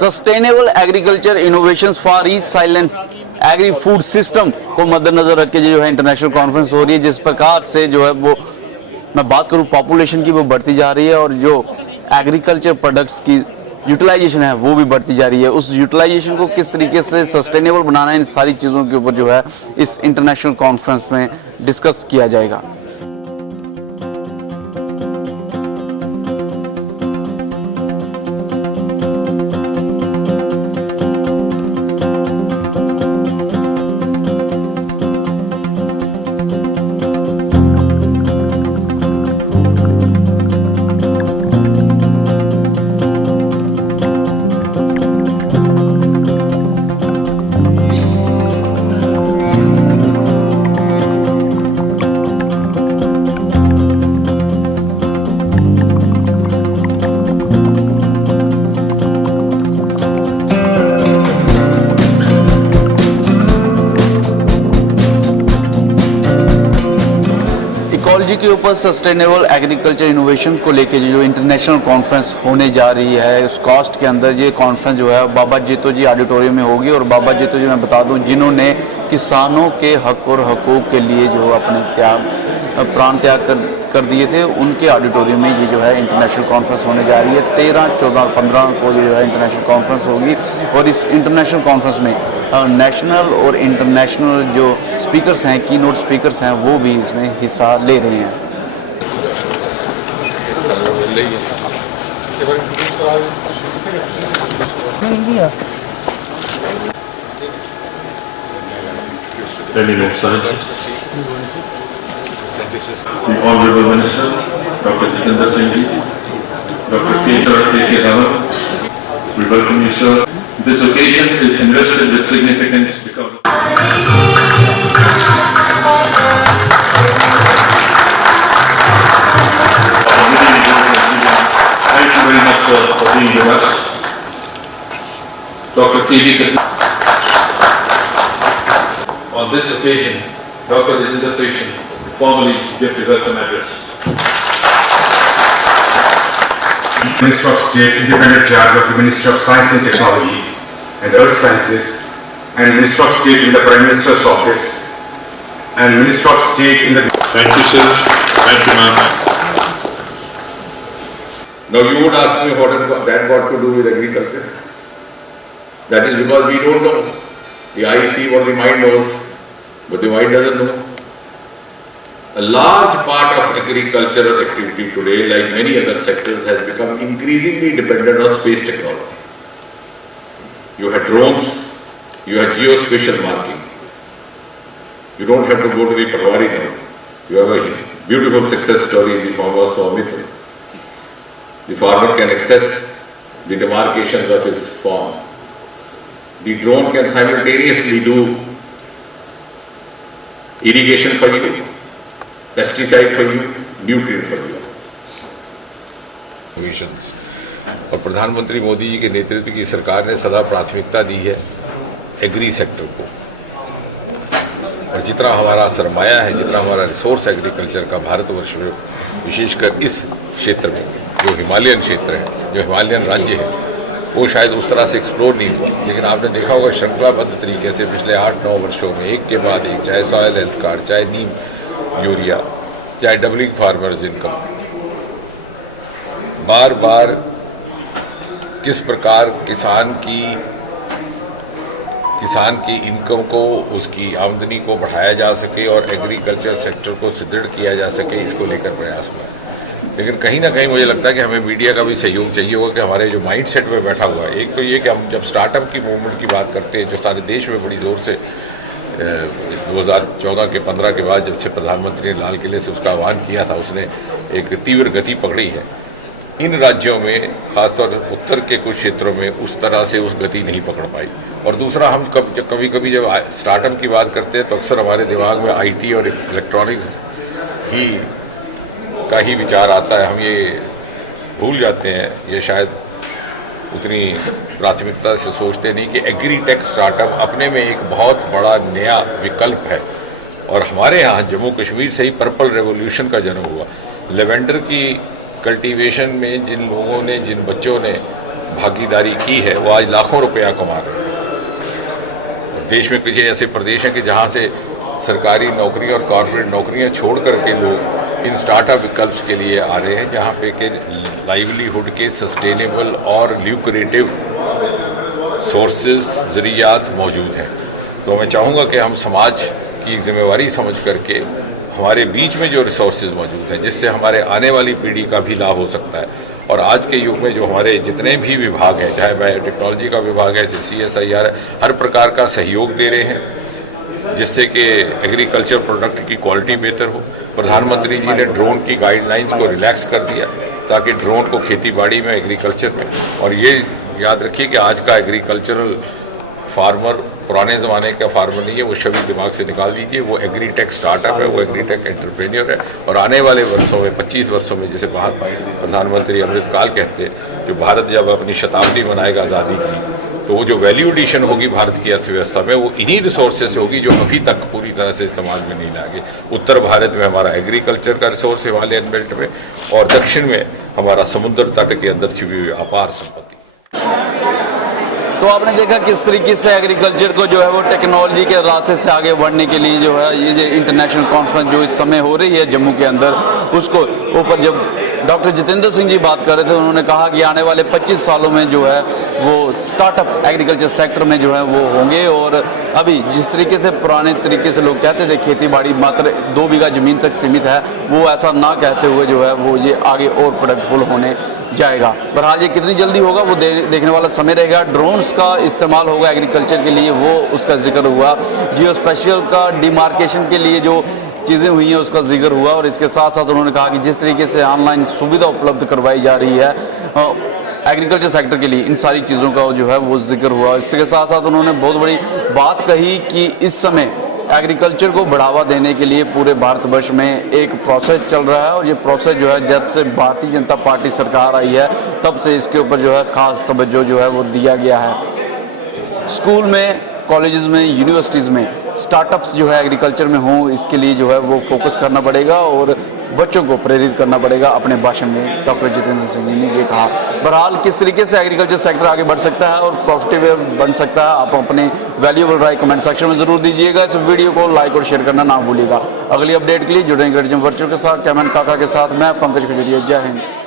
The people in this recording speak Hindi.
Sustainable agriculture innovations for resilience agri food system को मद्देनजर रख के जो है इंटरनेशनल कॉन्फ्रेंस हो रही है। जिस प्रकार से जो है वो मैं बात करूं पॉपुलेशन की, वो बढ़ती जा रही है और जो एग्रीकल्चर प्रोडक्ट्स की यूटिलाइजेशन है वो भी बढ़ती जा रही है। उस यूटिलाइजेशन को किस तरीके से सस्टेनेबल बनाना है, इन सारी चीज़ों के ऊपर जो है इस इंटरनेशनल कॉन्फ्रेंस में डिस्कस किया जाएगा। इकोलॉजी के ऊपर सस्टेनेबल एग्रीकल्चर इनोवेशन को लेके जो इंटरनेशनल कॉन्फ्रेंस होने जा रही है, उस कास्ट के अंदर ये कॉन्फ्रेंस जो है बाबा जेतो जी ऑडिटोरियम में होगी। और बाबा जेतो जी मैं बता दूं जिन्होंने किसानों के हक और हकूक़ के लिए जो अपने प्राण त्याग कर दिए थे, उनके ऑडिटोरियम में ये जो है इंटरनेशनल कॉन्फ्रेंस होने जा रही है। 13, 14, 15 को जो है इंटरनेशनल कॉन्फ्रेंस होगी और इस इंटरनेशनल कॉन्फ्रेंस में नेशनल और इंटरनेशनल जो स्पीकर्स हैं, कीनोट स्पीकर्स हैं, वो भी इसमें हिस्सा ले रहे हैं। The Honorable Minister, Dr. Jitendra Singh ji, Dr. K. Dhawan, we welcome you, sir. This occasion is invested with significance because thank you very much, sir, for being with us. Dr. K. On this occasion, Dr. Jitendra Singh formally give the welcome address. Minister of State, independent charge of the Minister of Science and Technology and Earth Sciences, and Minister of State in the Prime Minister's Office, and Minister of State in the... Thank you, sir. Thank you, ma'am. Now you would ask me what has that got to do with agriculture? That is because we don't know. The eye see what the mind knows, but the mind doesn't know. A large part of agricultural activity today, like many other sectors, has become increasingly dependent on space technology. You had drones, you had geospatial marking. You don't have to go to the Parwari now. You have a beautiful success story in the form of Swamitra. The farmer can access the demarcations of his farm. The drone can simultaneously do irrigation for you, pesticide for you, nutrient for you. Missions और प्रधानमंत्री मोदी जी के नेतृत्व की सरकार ने सदा प्राथमिकता दी है एग्री सेक्टर को। और जितना हमारा सरमाया है, जितना हमारा रिसोर्स एग्रीकल्चर का भारतवर्ष में, विशेषकर इस क्षेत्र में जो हिमालयन क्षेत्र है, जो हिमालयन राज्य है, वो शायद उस तरह से एक्सप्लोर नहीं हुआ। लेकिन आपने देखा होगा श्रृंखलाबद्ध तरीके से पिछले 8-9 वर्षों में एक के बाद एक, चाहे सॉयल हेल्थ कार्ड, चाहे नीम यूरिया, चाहे डबलिंग फार्मर्स इनकम, बार बार किस प्रकार किसान की इनकम को, उसकी आमदनी को बढ़ाया जा सके और एग्रीकल्चर सेक्टर को सुदृढ़ किया जा सके, इसको लेकर प्रयास हुआ है। लेकिन कहीं ना कहीं मुझे लगता है कि हमें मीडिया का भी सहयोग चाहिए होगा कि हमारे जो माइंड सेट में बैठा हुआ है, एक तो ये कि हम जब स्टार्टअप की मूवमेंट की बात करते हैं, जो सारे देश में बड़ी ज़ोर से 2014 के 15 के बाद जब से प्रधानमंत्री ने लाल किले से उसका आह्वान किया था, उसने एक तीव्र गति पकड़ी है। इन राज्यों में, खासतौर पर उत्तर के कुछ क्षेत्रों में, उस तरह से उस गति नहीं पकड़ पाई। और दूसरा, हम कभी कभी जब स्टार्टअप की बात करते हैं तो अक्सर हमारे दिमाग में आईटी और इलेक्ट्रॉनिक्स का ही विचार आता है। हम ये भूल जाते हैं, ये शायद उतनी प्राथमिकता से सोचते नहीं कि एग्री टेक स्टार्टअप अपने में एक बहुत बड़ा नया विकल्प है। और हमारे यहाँ जम्मू कश्मीर से ही पर्पल रेवोल्यूशन का जन्म हुआ। लेवेंडर की कल्टीवेशन में जिन लोगों ने, जिन बच्चों ने भागीदारी की है वो आज लाखों रुपया कमा रहे हैं। और देश में कुछ ऐसे प्रदेश हैं कि जहाँ से सरकारी नौकरी और कॉर्पोरेट नौकरियाँ छोड़ करके लोग इन स्टार्टअप विकल्प के लिए आ रहे हैं, जहाँ पे के लाइवलीहुड के सस्टेनेबल और ल्यूक्रेटिव सोर्सेज ज़रियात मौजूद हैं। तो मैं चाहूँगा कि हम समाज की जिम्मेवारी समझ करके हमारे बीच में जो रिसोर्सेज मौजूद हैं, जिससे हमारे आने वाली पीढ़ी का भी लाभ हो सकता है, और आज के युग में जो हमारे जितने भी विभाग हैं, चाहे बायोटेक्नोलॉजी का विभाग है, CSIR है, हर प्रकार का सहयोग दे रहे हैं जिससे कि एग्रीकल्चर प्रोडक्ट की क्वालिटी बेहतर हो। प्रधानमंत्री जी ने ड्रोन की गाइडलाइंस को रिलैक्स कर दिया ताकि ड्रोन को खेती बाड़ी में, एग्रीकल्चर में, और ये याद रखिए कि आज का एग्रीकल्चरल फार्मर पुराने ज़माने का फार्मर नहीं है, वो छवि दिमाग से निकाल दीजिए। वो एग्रीटेक स्टार्टअप है, वो एग्रीटेक एंटरप्रेन्योर है, और आने वाले वर्षों में 25 वर्षों में, जैसे प्रधानमंत्री अमृतकाल कहते हैं, जो भारत जब अपनी शताब्दी मनाएगा आज़ादी की, तो वो जो वैल्यू एडिशन होगी भारत की अर्थव्यवस्था में, वो इन्हीं रिसोर्सेज से होगी जो अभी तक पूरी तरह से इस्तेमाल में नहीं लाए। उत्तर भारत में हमारा एग्रीकल्चर का रिसोर्स है हिमालयन बेल्ट में, और दक्षिण में हमारा समुद्र तट के अंदर छिपी हुई अपार संपत्ति। तो आपने देखा किस तरीके से एग्रीकल्चर को जो है वो टेक्नोलॉजी के रास्ते से आगे बढ़ने के लिए जो है ये जो इंटरनेशनल कॉन्फ्रेंस जो इस समय हो रही है जम्मू के अंदर, उसको ऊपर जब डॉक्टर जितेंद्र सिंह जी बात कर रहे थे, उन्होंने कहा कि आने वाले 25 सालों में जो है वो स्टार्टअप एग्रीकल्चर सेक्टर में जो है वो होंगे। और अभी जिस तरीके से पुराने तरीके से लोग कहते थे खेती बाड़ी मात्र 2 बीघा ज़मीन तक सीमित है, वो ऐसा ना कहते हुए जो है वो ये आगे और प्रोडक्टफुल होने जाएगा। बहरहाल ये कितनी जल्दी होगा वो देखने वाला समय रहेगा। ड्रोन्स का इस्तेमाल होगा एग्रीकल्चर के लिए, वो उसका जिक्र हुआ। जियो स्पेशियल का डिमार्केशन के लिए जो चीज़ें हुई हैं उसका जिक्र हुआ, और इसके साथ साथ उन्होंने कहा कि जिस तरीके से ऑनलाइन सुविधा उपलब्ध करवाई जा रही है एग्रीकल्चर सेक्टर के लिए, इन सारी चीज़ों का जो है वो जिक्र हुआ। इसके साथ साथ उन्होंने बहुत बड़ी बात कही कि इस समय एग्रीकल्चर को बढ़ावा देने के लिए पूरे भारतवर्ष में एक प्रोसेस चल रहा है, और ये प्रोसेस जो है जब से भारतीय जनता पार्टी सरकार आई है तब से इसके ऊपर जो है ख़ास तवज्जो जो है वो दिया गया है। स्कूल में, कॉलेजेस में, यूनिवर्सिटीज़ में स्टार्टअप्स जो है एग्रीकल्चर में हों, इसके लिए जो है वो फोकस करना पड़ेगा और बच्चों को प्रेरित करना पड़ेगा। अपने भाषण में डॉक्टर जितेंद्र सिंह जी ने ये कहा। बहरहाल किस तरीके से एग्रीकल्चर सेक्टर आगे बढ़ सकता है और प्रॉफिटेबल बन सकता है, आप अपने वैल्यूएबल राय कमेंट सेक्शन में ज़रूर दीजिएगा। इस वीडियो को लाइक और शेयर करना ना भूलिएगा। अगली अपडेट के लिए जुड़ेंगे वर्चुअल के साथ, कैमन काका के साथ मैं पंकज खजुरिया। जय हिंद।